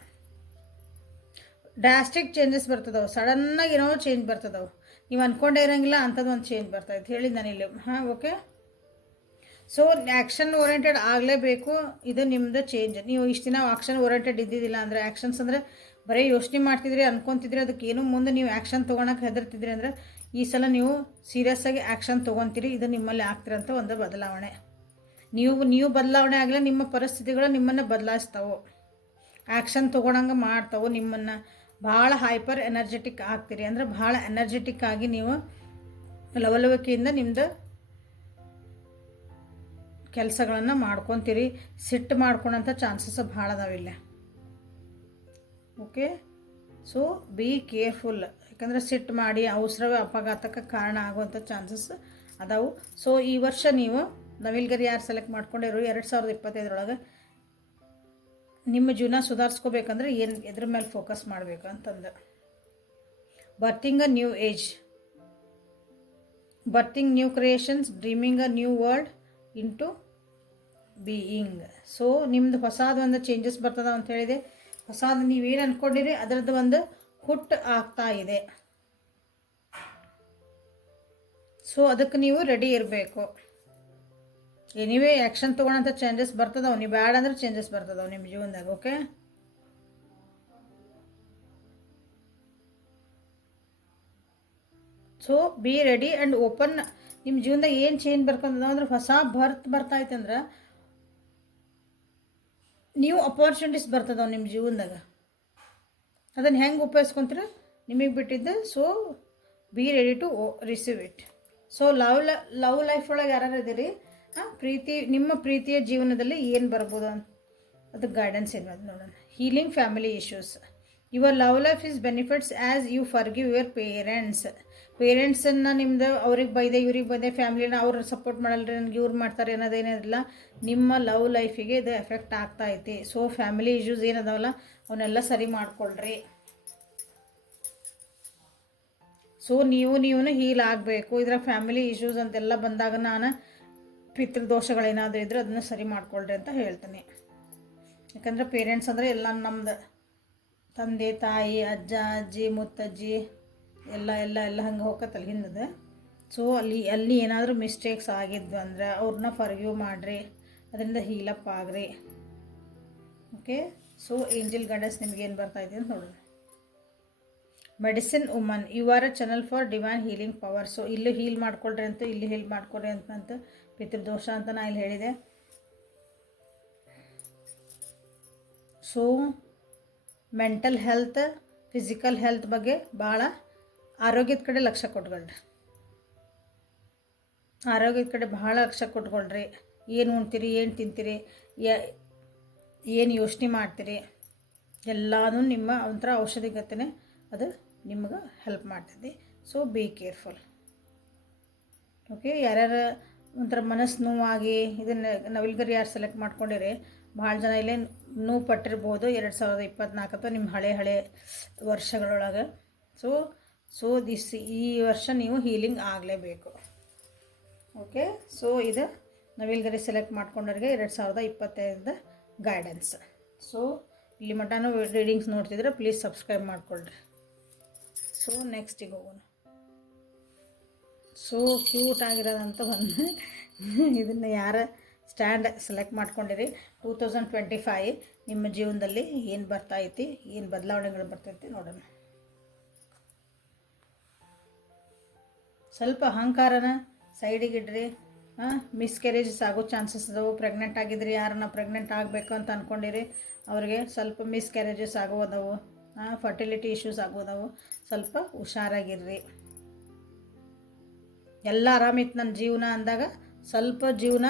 ಡ್ರಾಸ್ಟಿಕ್ ಚೇಂಜಸ್ ಬರ್ತದವು. ಸಡನ್ನಾಗಿ ಏನೋ ಚೇಂಜ್ ಬರ್ತದವು. ನೀವು ಅಂದ್ಕೊಂಡೇ ಇರೋಂಗಿಲ್ಲ ಅಂಥದ್ದು ಒಂದು ಚೇಂಜ್ ಬರ್ತಾಯಿತ್ತು. ಹೇಳಿ ನಾನಿಲ್ಲಿ. ಓಕೆ, ಸೊ ಆ್ಯಕ್ಷನ್ ಓರಿಯೆಂಟೆಡ್ ಆಗಲೇಬೇಕು. ಇದು ನಿಮ್ಮದು ಚೇಂಜ್. ನೀವು ಇಷ್ಟು ದಿನ ಆಕ್ಷನ್ ಓರಿಯೆಂಟೆಡ್ ಇದ್ದಿದ್ದಿಲ್ಲ ಅಂದರೆ, ಆ್ಯಕ್ಷನ್ಸ್ ಅಂದರೆ ಬರೀ ಯೋಚನೆ ಮಾಡ್ತಿದ್ರಿ, ಅನ್ಕೊತಿದ್ರಿ, ಅದಕ್ಕೆ ಏನು ಮುಂದೆ ನೀವು ಆ್ಯಕ್ಷನ್ ತೊಗೊಳಕ್ಕೆ ಹೆದರ್ತಿದ್ರಿ ಅಂದರೆ ಈ ಸಲ ನೀವು ಸೀರಿಯಸ್ಸಾಗಿ ಆ್ಯಕ್ಷನ್ ತೊಗೊತೀರಿ. ಇದು ನಿಮ್ಮಲ್ಲಿ ಆಗ್ತಿರೋಂಥ ಒಂದು ಬದಲಾವಣೆ. ನೀವು ಬದಲಾವಣೆ ಆಗಲಿ, ನಿಮ್ಮ ಪರಿಸ್ಥಿತಿಗಳು ನಿಮ್ಮನ್ನು ಬದಲಾಯಿಸ್ತಾವೆ, ಆ್ಯಕ್ಷನ್ ತೊಗೊಳಂಗೆ ಮಾಡ್ತಾವೆ. ನಿಮ್ಮನ್ನು ಭಾಳ ಹೈಪರ್ ಎನರ್ಜೆಟಿಕ್ ಆಗ್ತೀರಿ. ಅಂದರೆ ಭಾಳ ಎನರ್ಜೆಟಿಕ್ ಆಗಿ ನೀವು ಲವಲವಿಕೆಯಿಂದ ನಿಮ್ಮದು ಕೆಲಸಗಳನ್ನು ಮಾಡ್ಕೊತೀರಿ. ಸಿಟ್ಟು ಮಾಡ್ಕೊಳಂಥ ಚಾನ್ಸಸ್ ಭಾಳ ಅದಾವಿಲ್ಲ. Okay, so be careful. ಯಾಕಂದರೆ ಸಿಟ್ಟು ಮಾಡಿ ಅವಸರವೇ ಅಪಘಾತಕ್ಕೆ ಕಾರಣ ಆಗುವಂಥ ಚಾನ್ಸಸ್ ಅದಾವು. ಸೊ ಈ ವರ್ಷ ನೀವು ನವಿಲ್ಗರಿ ಯಾರು ಸೆಲೆಕ್ಟ್ ಮಾಡ್ಕೊಂಡಿರೋ 2025 ನಿಮ್ಮ ಜೀವನ ಸುಧಾರಿಸ್ಕೋಬೇಕಂದ್ರೆ ಏನು ಎದ್ರ ಮೇಲೆ ಫೋಕಸ್ ಮಾಡಬೇಕು ಅಂತಂದು. Birthing a new age, birthing new creations, dreaming a new world into being. So ನಿಮ್ಮದು ಹೊಸದು ಒಂದು ಚೇಂಜಸ್ ಬರ್ತದ ಅಂತ ಹೇಳಿದೆ. ಹೊಸದು ನೀವೇನು ಅಂದ್ಕೊಂಡಿರಿ ಅದರದ್ದು ಒಂದು ಹುಟ್ಟು ಆಗ್ತಾ ಇದೆ. ಸೊ ಅದಕ್ಕೆ ನೀವು ರೆಡಿ ಇರಬೇಕು. ಎನಿವೇ ಆ್ಯಕ್ಷನ್ ತೊಗೊಳಂಥ ಚೇಂಜಸ್ ಬರ್ತದವು. ನೀವು ಬ್ಯಾಡ ಅಂದ್ರೆ ಚೇಂಜಸ್ ಬರ್ತದವು ನಿಮ್ಮ ಜೀವನದಾಗ. Okay, so be ready and open. ನಿಮ್ಮ ಜೀವನದಾಗ ಏನು ಚೇಂಜ್ ಬರ್ಕೊಂಡದ ಅಂದ್ರೆ ಹೊಸ ಬರ್ತಾಯ್ತು ಅಂದ್ರೆ ನ್ಯೂ ಅಪಾರ್ಚುನಿಟೀಸ್ ಬರ್ತದವು ನಿಮ್ಮ ಜೀವನದಾಗ. ಅದನ್ನು ಹೆಂಗೆ ಉಪಯೋಗಿಸ್ಕೊಂತೀರ ನಿಮಗೆ ಬಿಟ್ಟಿದ್ದು. So be ready to receive it. So love life ಒಳಗೆ ಯಾರು ಇದ್ದೀರಿ, ನಿಮ್ಮ ಪ್ರೀತಿಯ ಜೀವನದಲ್ಲಿ ಏನು ಬರ್ಬೋದು ಅಂತ ಅದಕ್ಕೆ ಗೈಡೆನ್ಸ್ ಏನು ಅದು ನೋಡೋಣ. Healing family issues. Your love life is benefits as you forgive your ಪೇರೆಂಟ್ಸನ್ನು ನಿಮ್ಮದು ಅವ್ರಿಗೆ ಬೈದೆ ಇವ್ರಿಗೆ ಬೈದೆ ಫ್ಯಾಮಿಲಿನ ಅವ್ರು ಸಪೋರ್ಟ್ ಮಾಡಲ್ರಿ ನನಗೆ ಇವ್ರು ಮಾಡ್ತಾರೆ ಅನ್ನೋದೇನಿಲ್ಲ. ನಿಮ್ಮ ಲವ್ ಲೈಫಿಗೆ ಇದು ಎಫೆಕ್ಟ್ ಆಗ್ತಾ ಐತಿ. ಸೊ ಫ್ಯಾಮಿಲಿ ಇಶ್ಯೂಸ್ ಏನದಾವಲ್ಲ ಅವನ್ನೆಲ್ಲ ಸರಿ ಮಾಡ್ಕೊಳ್ರಿ. ಸೊ ನೀವು ಹೀಲ್ ಆಗಬೇಕು. ಇದರ ಫ್ಯಾಮಿಲಿ ಇಶ್ಯೂಸ್ ಅಂತೆಲ್ಲ ಬಂದಾಗ ನಾನು ಪಿತೃದೋಷಗಳೇನಾದರೂ ಇದ್ದರೆ ಅದನ್ನು ಸರಿ ಮಾಡ್ಕೊಳ್ರಿ ಅಂತ ಹೇಳ್ತೀನಿ. ಯಾಕಂದರೆ ಪೇರೆಂಟ್ಸ್ ಅಂದರೆ ಎಲ್ಲ ನಮ್ಮದು ತಂದೆ ತಾಯಿ ಅಜ್ಜ ಅಜ್ಜಿ ಮುತ್ತಜ್ಜಿ ಎಲ್ಲ ಹಂಗೆ ಹೋಗತ್ತಲ್ಲ ಹಿಂದದ. ಸೊ ಅಲ್ಲಿ ಏನಾದರೂ ಮಿಸ್ಟೇಕ್ಸ್ ಆಗಿದ್ವು ಅಂದ್ರೆ ಅವ್ರನ್ನ ಫರ್ಗಿವ್ ಮಾಡಿರಿ, ಅದರಿಂದ ಹೀಲಪ್ ಆಗ್ರಿ. ಓಕೆ, ಸೊ ಏಂಜಲ್ ಗೈಡೆನ್ಸ್ ನಿಮಗೇನು ಬರ್ತಾಯಿದೆ ಅಂತ ನೋಡೋಣ. Medicine woman, you are a channel for divine healing power. So ಇಲ್ಲಿ ಹೀಲ್ ಮಾಡ್ಕೊಳ್ರಿ ಅಂತ, ಇಲ್ಲಿ ಹೀಲ್ ಮಾಡ್ಕೊಳ್ರಿ ಅಂತ ಪಿತೃದೋಷ ಅಂತ ನಾನು ಇಲ್ಲಿ ಹೇಳಿದೆ. So mental health, physical health ಬಗ್ಗೆ ಭಾಳ ಆರೋಗ್ಯದ ಕಡೆ ಲಕ್ಷ್ಯ ಕೊಟ್ಕೊಳ್ರಿ. ಆರೋಗ್ಯದ ಕಡೆ ಭಾಳ ಲಕ್ಷ್ಯ ಕೊಟ್ಕೊಳ್ರಿ. ಏನು ಉಣ್ತೀರಿ, ಏನು ತಿಂತೀರಿ, ಏನು ಯೋಚನೆ ಮಾಡ್ತೀರಿ ಎಲ್ಲನೂ ನಿಮ್ಮ ಒಂಥರ ಔಷಧಿಗತೆನೇ ಅದು ನಿಮಗೆ ಹೆಲ್ಪ್ ಮಾಡ್ತದೆ. So be careful. ಓಕೆ, ಯಾರ್ಯಾರು ಒಂಥರ ಮನಸ್ಸು ನೋವಾಗಿ ಇದನ್ನು ನವಿಲ್ಗರಿ ಯಾರು ಸೆಲೆಕ್ಟ್ ಮಾಡ್ಕೊಂಡಿರಿ ಭಾಳ ಜನ ಇಲ್ಲೇ ನೋವು ಪಟ್ಟಿರ್ಬೋದು 2024 ಅಥವಾ ನಿಮ್ಮ ಹಳೆ ವರ್ಷಗಳೊಳಗೆ. ಸೊ ಈ ವರ್ಷ ನೀವು ಹೀಲಿಂಗ್ ಆಗಲೇಬೇಕು. ಓಕೆ, ಸೊ ಇದು ನವಿಲ್ಗರಿ ಸೆಲೆಕ್ಟ್ ಮಾಡ್ಕೊಂಡವ್ರಿಗೆ 2025 ಗೈಡೆನ್ಸ್. ಸೊ ಇಲ್ಲಿ ಮಟನೂ ರೀಡಿಂಗ್ಸ್ ನೋಡ್ತಿದ್ರೆ ಪ್ಲೀಸ್ ಸಬ್ಸ್ಕ್ರೈಬ್ ಮಾಡ್ಕೊಳ್ರಿ. ಸೊ ನೆಕ್ಸ್ಟಿಗೆ ಹೋಗೋಣ. ಸೊ ಕ್ಯೂಟ್ ಆಗಿರೋದಂತ ಒಂದು ಇದನ್ನು ಯಾರು ಸ್ಟ್ಯಾಂಡ್ ಸೆಲೆಕ್ಟ್ ಮಾಡ್ಕೊಂಡಿರಿ 2025 ನಿಮ್ಮ ಜೀವನದಲ್ಲಿ ಏನು ಬರ್ತೈತಿ, ಏನು ಬದಲಾವಣೆಗಳು ಬರ್ತೈತಿ ನೋಡೋಣ. ಸ್ವಲ್ಪ ಅಹಂಕಾರನ ಸೈಡಿಗಿಡ್ರಿ. ಮಿಸ್ಕ್ಯಾರೇಜಸ್ ಆಗೋ ಚಾನ್ಸಸ್ ಅದಾವೆ. ಪ್ರೆಗ್ನೆಂಟ್ ಆಗಿದ್ರಿ, ಯಾರನ್ನ ಪ್ರೆಗ್ನೆಂಟ್ ಆಗಬೇಕು ಅಂತ ಅಂದ್ಕೊಂಡಿರಿ ಅವ್ರಿಗೆ ಸ್ವಲ್ಪ ಮಿಸ್ಕ್ಯಾರೇಜಸ್ ಆಗೋದವು, ಫರ್ಟಿಲಿಟಿ ಇಶ್ಯೂಸ್ ಆಗೋದವು. ಸ್ವಲ್ಪ ಹುಷಾರಾಗಿರ್ರಿ. ಎಲ್ಲ ಆರಾಮಿತ್ತು ನನ್ನ ಜೀವನ ಅಂದಾಗ ಸ್ವಲ್ಪ ಜೀವನ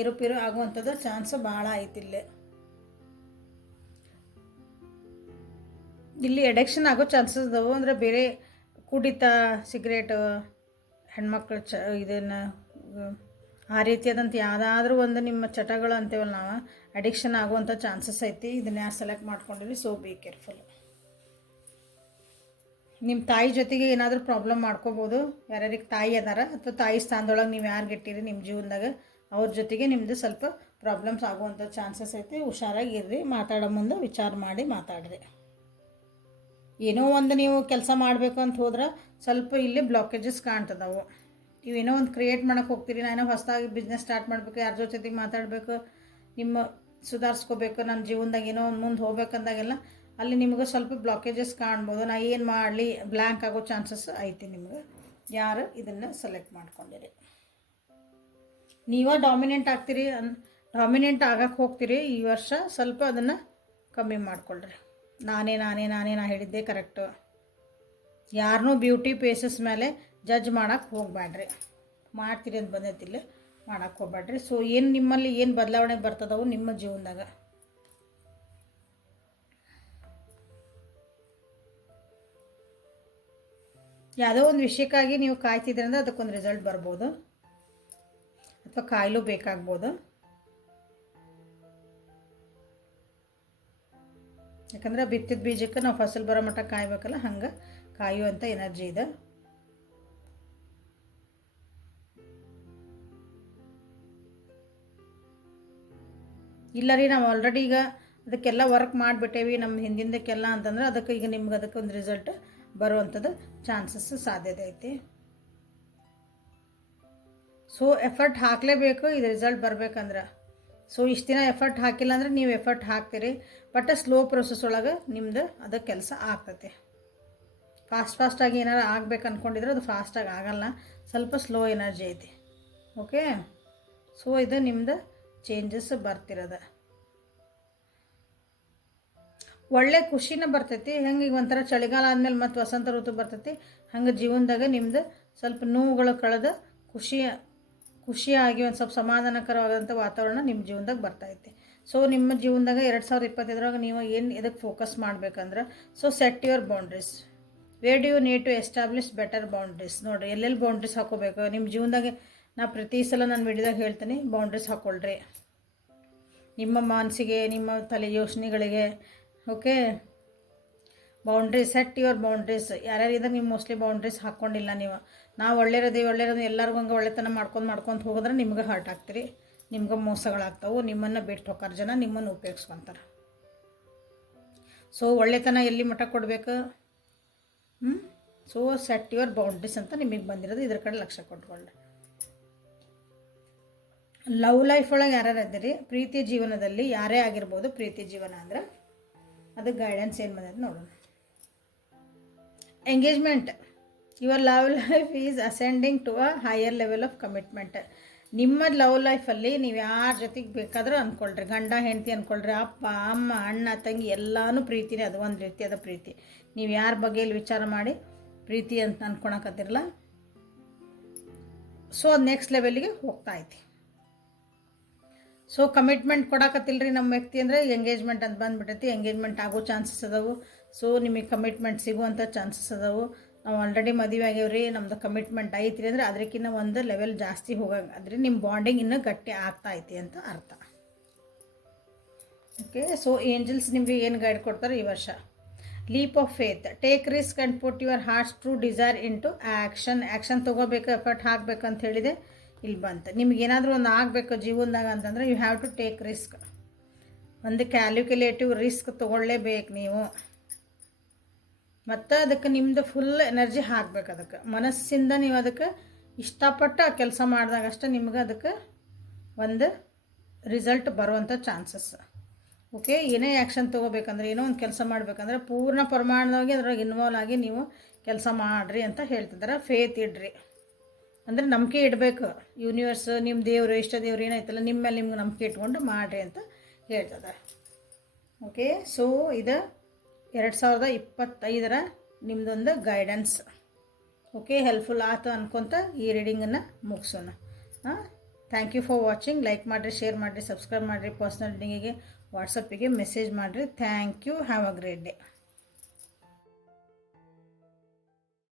ಏರುಪೇರು ಆಗುವಂಥದ್ದು ಚಾನ್ಸ್ ಭಾಳ ಐತಿಲ್ಲ. ಇಲ್ಲಿ ಎಡಿಕ್ಷನ್ ಆಗೋ ಚಾನ್ಸಸ್ ಅದಾವೆ. ಅಂದರೆ ಬೇರೆ ಕುಡಿತ, ಸಿಗರೇಟು, ಹೆಣ್ಮಕ್ಳು ಇದನ್ನು ಆ ರೀತಿಯಾದಂಥ ಯಾವುದಾದ್ರೂ ಒಂದು ನಿಮ್ಮ ಚಟಗಳು ಅಂತೀವಲ್ಲ ನಾವು ಅಡಿಕ್ಷನ್ ಆಗುವಂಥ ಚಾನ್ಸಸ್ ಐತಿ. ಇದನ್ನ ಯಾರು ಸೆಲೆಕ್ಟ್ ಮಾಡ್ಕೊಂಡಿರಿ. So be careful. ನಿಮ್ಮ ತಾಯಿ ಜೊತೆಗೆ ಏನಾದರೂ ಪ್ರಾಬ್ಲಮ್ ಮಾಡ್ಕೋಬೋದು. ಯಾರ್ಯಾರಿಗೆ ತಾಯಿ ಅದಾರ ಅಥವಾ ತಾಯಿ ಸ್ಥಾನದೊಳಗೆ ನೀವು ಯಾರು ಇಟ್ಟಿರಿ ನಿಮ್ಮ ಜೀವನದಾಗ ಅವ್ರ ಜೊತೆಗೆ ನಿಮ್ಮದು ಸ್ವಲ್ಪ ಪ್ರಾಬ್ಲಮ್ಸ್ ಆಗುವಂಥ ಚಾನ್ಸಸ್ ಐತಿ. ಹುಷಾರಾಗಿರ್ರಿ. ಮಾತಾಡೋ ಮುಂದೆ ವಿಚಾರ ಮಾಡಿ ಮಾತಾಡ್ರಿ. ಏನೋ ಒಂದು ನೀವು ಕೆಲಸ ಮಾಡಬೇಕು ಅಂತ ಹೋದ್ರೆ ಸ್ವಲ್ಪ ಇಲ್ಲಿ ಬ್ಲಾಕೇಜಸ್ ಕಾಣ್ತದವು. ನೀವೇನೋ ಒಂದು ಕ್ರಿಯೇಟ್ ಮಾಡೋಕ್ಕೆ ಹೋಗ್ತೀರಿ, ನಾನೋ ಹೊಸದಾಗಿ ಬಿಸ್ನೆಸ್ ಸ್ಟಾರ್ಟ್ ಮಾಡಬೇಕು, ಯಾರ ಜೊತೆಗೆ ಮಾತಾಡಬೇಕು, ನಿಮ್ಮ ಸುಧಾರಿಸ್ಕೋಬೇಕು, ನನ್ನ ಜೀವನದಾಗ ಏನೋ ಒಂದು ಮುಂದೆ ಹೋಗ್ಬೇಕಂದಾಗೆಲ್ಲ ಅಲ್ಲಿ ನಿಮಗೆ ಸ್ವಲ್ಪ ಬ್ಲಾಕೇಜಸ್ ಕಾಣ್ಬೋದು. ನಾ ಏನು ಮಾಡಲಿ ಬ್ಲ್ಯಾಂಕ್ ಆಗೋ ಚಾನ್ಸಸ್ ಐತಿ ನಿಮ್ಗೆ. ಯಾರು ಇದನ್ನು ಸೆಲೆಕ್ಟ್ ಮಾಡ್ಕೊಂಡಿರಿ. ನೀವೇ ಡಾಮಿನೆಂಟ್ ಆಗ್ತೀರಿ, ಡಾಮಿನೆಂಟ್ ಆಗಕ್ಕೆ ಹೋಗ್ತೀರಿ ಈ ವರ್ಷ. ಸ್ವಲ್ಪ ಅದನ್ನು ಕಮ್ಮಿ ಮಾಡಿಕೊಳ್ರಿ. ನಾ ಹೇಳಿದ್ದೆ ಕರೆಕ್ಟು. ಯಾರನ್ನೂ ಬ್ಯೂಟಿ ಪೇಸಸ್ ಮೇಲೆ ಜಡ್ಜ್ ಮಾಡೋಕ್ಕೆ ಹೋಗಬೇಡ್ರಿ. ಮಾಡ್ತೀರಿ ಅಂತ ಬಂದೈತಿಲ್ಲ. ಮಾಡಕ್ಕೆ ಹೋಗ್ಬೇಡ್ರಿ. ಸೊ ಏನು ನಿಮ್ಮಲ್ಲಿ ಏನು ಬದಲಾವಣೆ ಬರ್ತದವು ನಿಮ್ಮ ಜೀವನದಾಗ, ಯಾವುದೋ ಒಂದು ವಿಷಯಕ್ಕಾಗಿ ನೀವು ಕಾಯ್ತಿದ್ರೆ ಅಂದರೆ ಅದಕ್ಕೊಂದು ರಿಸಲ್ಟ್ ಬರ್ಬೋದು ಅಥವಾ ಕಾಯಲು ಬೇಕಾಗ್ಬೋದು. ಯಾಕಂದ್ರೆ ಬಿತ್ತಿದ ಬೀಜಕ್ಕೆ ನಾವು ಫಸಲು ಬರೋ ಮಟ್ಟ ಕಾಯ್ಬೇಕಲ್ಲ, ಹಂಗೆ ಕಾಯುವಂಥ ಎನರ್ಜಿ ಇದೆ. ಇಲ್ಲ ರೀ ನಾವು ಆಲ್ರೆಡಿ ಈಗ ಅದಕ್ಕೆಲ್ಲ ವರ್ಕ್ ಮಾಡಿಬಿಟ್ಟೇವಿ ನಮ್ಮ ಹಿಂದಿಂದಕ್ಕೆಲ್ಲ ಅಂತಂದ್ರೆ ಅದಕ್ಕೆ ಈಗ ನಿಮ್ಗೆ ಅದಕ್ಕೆ ಒಂದು ರಿಸಲ್ಟ್ ಬರುವಂಥದ್ದು ಚಾನ್ಸಸ್ ಸಾಧ್ಯತೆ ಐತಿ. ಸೊ ಎಫರ್ಟ್ ಹಾಕಲೇಬೇಕು ಇದು ರಿಸಲ್ಟ್ ಬರ್ಬೇಕಂದ್ರೆ. ಸೊ ಇಷ್ಟು ದಿನ ಎಫರ್ಟ್ ಹಾಕಿಲ್ಲ ಅಂದರೆ ನೀವು ಎಫರ್ಟ್ ಹಾಕ್ತೀರಿ, ಬಟ್ ಸ್ಲೋ ಪ್ರೊಸೆಸ್ ಒಳಗೆ ನಿಮ್ದು ಅದು ಕೆಲಸ ಆಗ್ತೈತಿ. ಫಾಸ್ಟಾಗಿ ಏನಾರು ಆಗ್ಬೇಕು ಅಂದ್ಕೊಂಡಿದ್ರೆ ಅದು ಫಾಸ್ಟಾಗಿ ಆಗಲ್ಲ, ಸ್ವಲ್ಪ ಸ್ಲೋ ಎನರ್ಜಿ ಐತಿ. ಓಕೆ, ಸೊ ಇದು ನಿಮ್ದು ಚೇಂಜಸ್ ಬರ್ತಿರೋದು. ಒಳ್ಳೆ ಖುಷಿನ ಬರ್ತೈತಿ. ಹೆಂಗೆ ಈಗ ಒಂಥರ ಚಳಿಗಾಲ ಆದಮೇಲೆ ಮತ್ತು ವಸಂತ ಋತು ಬರ್ತೈತಿ, ಹಂಗೆ ಜೀವನದಾಗ ನಿಮ್ದು ಸ್ವಲ್ಪ ನೋವುಗಳು ಕಳೆದು ಖುಷಿಯಾಗಿ ಒಂದು ಸ್ವಲ್ಪ ಸಮಾಧಾನಕರವಾದಂಥ ವಾತಾವರಣ ನಿಮ್ಮ ಜೀವನದಾಗ ಬರ್ತೈತಿ. ಸೊ ನಿಮ್ಮ ಜೀವನದಾಗ 2025 ನೀವು ಏನು ಇದಕ್ಕೆ ಫೋಕಸ್ ಮಾಡ್ಬೇಕಂದ್ರೆ, so set your boundaries. Where do you need to establish better boundaries. ನೋಡಿರಿ ಎಲ್ಲೆಲ್ಲಿ ಬೌಂಡ್ರೀಸ್ ಹಾಕೋಬೇಕು ನಿಮ್ಮ ಜೀವನದಾಗ. ನಾ ಪ್ರತಿ ಸಲ ನಾನು ವಿಡಿಯೋದಾಗ ಹೇಳ್ತೀನಿ, ಬೌಂಡ್ರೀಸ್ ಹಾಕ್ಕೊಳ್ರಿ ನಿಮ್ಮ ಮನಸ್ಸಿಗೆ, ನಿಮ್ಮ ತಲೆ ಯೋಚನೆಗಳಿಗೆ. Okay, boundaries, set your boundaries. ಯಾರ್ಯಾರಿದ್ರೆ ನೀವು ಮೋಸ್ಟ್ಲಿ ಬೌಂಡ್ರೀಸ್ ಹಾಕ್ಕೊಂಡಿಲ್ಲ. ನಾವು ಒಳ್ಳೆಯರದೇ ಎಲ್ಲರಿಗೂ ಹಂಗೆ ಒಳ್ಳೆತನ ಮಾಡ್ಕೊಂಡು ಹೋಗಿದ್ರೆ ನಿಮ್ಗೆ ಹರ್ಟ್ ಆಗ್ತೀರಿ, ನಿಮ್ಗೆ ಮೋಸಗಳಾಗ್ತಾವೆ, ನಿಮ್ಮನ್ನು ಬಿಟ್ಟು ಹೋಗಾರ ಜನ ನಿಮ್ಮನ್ನು ಉಪಯೋಗಿಸ್ಕೊತಾರೆ. ಸೊ ಒಳ್ಳೆತನ ಎಲ್ಲಿ ಮಟ್ಟ ಕೊಡಬೇಕು? ಸೊ ಸೆಟ್ ಯುವರ್ ಬೌಂಡ್ರೀಸ್ ಅಂತ ನಿಮಗೆ ಬಂದಿರೋದು, ಇದ್ರ ಕಡೆ ಲಕ್ಷ್ಯ ಕೊಟ್ಕೊಳ್ಳಿ. ಲವ್ ಲೈಫ್ ಒಳಗೆ ಯಾರ್ಯಾರು ಇದ್ದೀರಿ, ಪ್ರೀತಿ ಜೀವನದಲ್ಲಿ ಯಾರೇ ಆಗಿರ್ಬೋದು, ಪ್ರೀತಿ ಜೀವನ ಅಂದ್ರೆ ಅದಕ್ಕೆ ಗೈಡೆನ್ಸ್ ಏನು ಬಂದಿದೆ ನೋಡೋಣ. Engagement, your love life is ascending to a higher level of commitment. ನಿಮ್ಮ ಲವ್ ಲೈಫಲ್ಲಿ ನೀವು ಯಾರ ಜೊತೆಗೆ ಬೇಕಾದರೂ ಅಂದ್ಕೊಳ್ರಿ, ಗಂಡ ಹೆಂಡತಿ ಅಂದ್ಕೊಳ್ರಿ, ಅಪ್ಪ ಅಮ್ಮ ಅಣ್ಣ ತಂಗಿ ಎಲ್ಲನೂ ಪ್ರೀತಿನೇ. ಅದು ಒಂದು ರೀತಿಯಾದ ಪ್ರೀತಿ. ನೀವು ಯಾರ ಬಗ್ಗೆ ಇಲ್ಲಿ ವಿಚಾರ ಮಾಡಿ ಪ್ರೀತಿ ಅಂತ ಅಂದ್ಕೊಳಕತ್ತಿರಲ್ಲ, ಸೊ ಅದು ನೆಕ್ಸ್ಟ್ ಲೆವೆಲ್ಗೆ ಹೋಗ್ತಾ ಐತಿ. ಸೊ ಕಮಿಟ್ಮೆಂಟ್ ಕೊಡಕತ್ತಿಲ್ರಿ ನಮ್ಮ ವ್ಯಕ್ತಿ ಅಂದರೆ ಎಂಗೇಜ್ಮೆಂಟ್ ಅಂತ ಬಂದುಬಿಟ್ಟೈತಿ. ಎಂಗೇಜ್ಮೆಂಟ್ ಆಗೋ ಚಾನ್ಸಸ್ ಅದಾವು. ಸೊ ನಿಮಗೆ ಕಮಿಟ್ಮೆಂಟ್ ಸಿಗುವಂಥ ಚಾನ್ಸಸ್ ಅದಾವು. ನಾವು ಆಲ್ರೆಡಿ ಮದುವೆ ಆಗ್ಯಾವ್ರಿ, ನಮ್ಮದು ಕಮಿಟ್ಮೆಂಟ್ ಐತ್ರಿ ಅಂದರೆ ಅದಕ್ಕಿಂತ ಒಂದು ಲೆವೆಲ್ ಜಾಸ್ತಿ ಹೋಗಂಗಾದ್ರೆ ನಿಮ್ಮ ಬಾಂಡಿಂಗ್ ಇನ್ನೂ ಗಟ್ಟಿ ಆಗ್ತಾ ಐತಿ ಅಂತ ಅರ್ಥ. ಓಕೆ, ಸೊ ಏಂಜಲ್ಸ್ ನಿಮಗೆ ಏನು ಗೈಡ್ ಕೊಡ್ತಾರೆ ಈ ವರ್ಷ? Leap of faith, take risk and put your heart's true desire into action ತೊಗೋಬೇಕು, ಎಫರ್ಟ್ ಹಾಕಬೇಕು ಅಂತ ಹೇಳಿದೆ. ಇಲ್ಲಿ ಬಂತು ನಿಮಗೇನಾದರೂ ಒಂದು ಆಗಬೇಕು ಜೀವನದಾಗ ಅಂತಂದರೆ you have to take risk. ಒಂದು ಕ್ಯಾಲ್ಕುಲೇಟಿವ್ ರಿಸ್ಕ್ ತೊಗೊಳ್ಳೇಬೇಕು ನೀವು. ಮತ್ತು ಅದಕ್ಕೆ ನಿಮ್ಮದು ಫುಲ್ ಎನರ್ಜಿ ಹಾಕಬೇಕು. ಅದಕ್ಕೆ ಮನಸ್ಸಿಂದ ನೀವು ಅದಕ್ಕೆ ಇಷ್ಟಪಟ್ಟು ಆ ಕೆಲಸ ಮಾಡಿದಾಗ ಅಷ್ಟೇ ನಿಮ್ಗೆ ಅದಕ್ಕೆ ಒಂದು ರಿಸಲ್ಟ್ ಬರುವಂಥ ಚಾನ್ಸಸ್. ಓಕೆ, ಏನೇ ಆ್ಯಕ್ಷನ್ ತೊಗೋಬೇಕಂದ್ರೆ, ಏನೋ ಒಂದು ಕೆಲಸ ಮಾಡಬೇಕಂದ್ರೆ ಪೂರ್ಣ ಪ್ರಮಾಣದಾಗಿ ಅದ್ರಾಗ ಇನ್ವಾಲ್ವ್ ಆಗಿ ನೀವು ಕೆಲಸ ಮಾಡಿರಿ ಅಂತ ಹೇಳ್ತಿದ್ದಾರೆ. ಫೇತ್ ಇಡ್ರಿ ಅಂದರೆ ನಂಬಿಕೆ ಇಡಬೇಕು. ಯೂನಿವರ್ಸ್, ನಿಮ್ಮ ದೇವರು, ಇಷ್ಟ ದೇವ್ರು ಏನಾಯ್ತಲ್ಲ ನಿಮ್ಮ ಮೇಲೆ ನಿಮ್ಗೆ ನಂಬಿಕೆ ಇಟ್ಕೊಂಡು ಮಾಡಿರಿ ಅಂತ ಹೇಳ್ತದೆ. ಓಕೆ, ಸೊ ಇದು 2025 ನಿಮ್ಮದೊಂದು ಗೈಡೆನ್ಸ್. ಓಕೆ, ಹೆಲ್ಪ್ಫುಲ್ ಆಯ್ತು ಅನ್ಕೊತ ಈ ರೀಡಿಂಗನ್ನು ಮುಗಿಸೋಣ. Thank you for watching. Like ಮಾಡಿರಿ, ಶೇರ್ ಮಾಡಿರಿ, ಸಬ್ಸ್ಕ್ರೈಬ್ ಮಾಡಿರಿ, ಪರ್ಸ್ನಲ್ ರೀಡಿಂಗಿಗೆ ವಾಟ್ಸಪ್ಪಿಗೆ ಮೆಸೇಜ್ ಮಾಡಿರಿ. Thank you. Have a great day.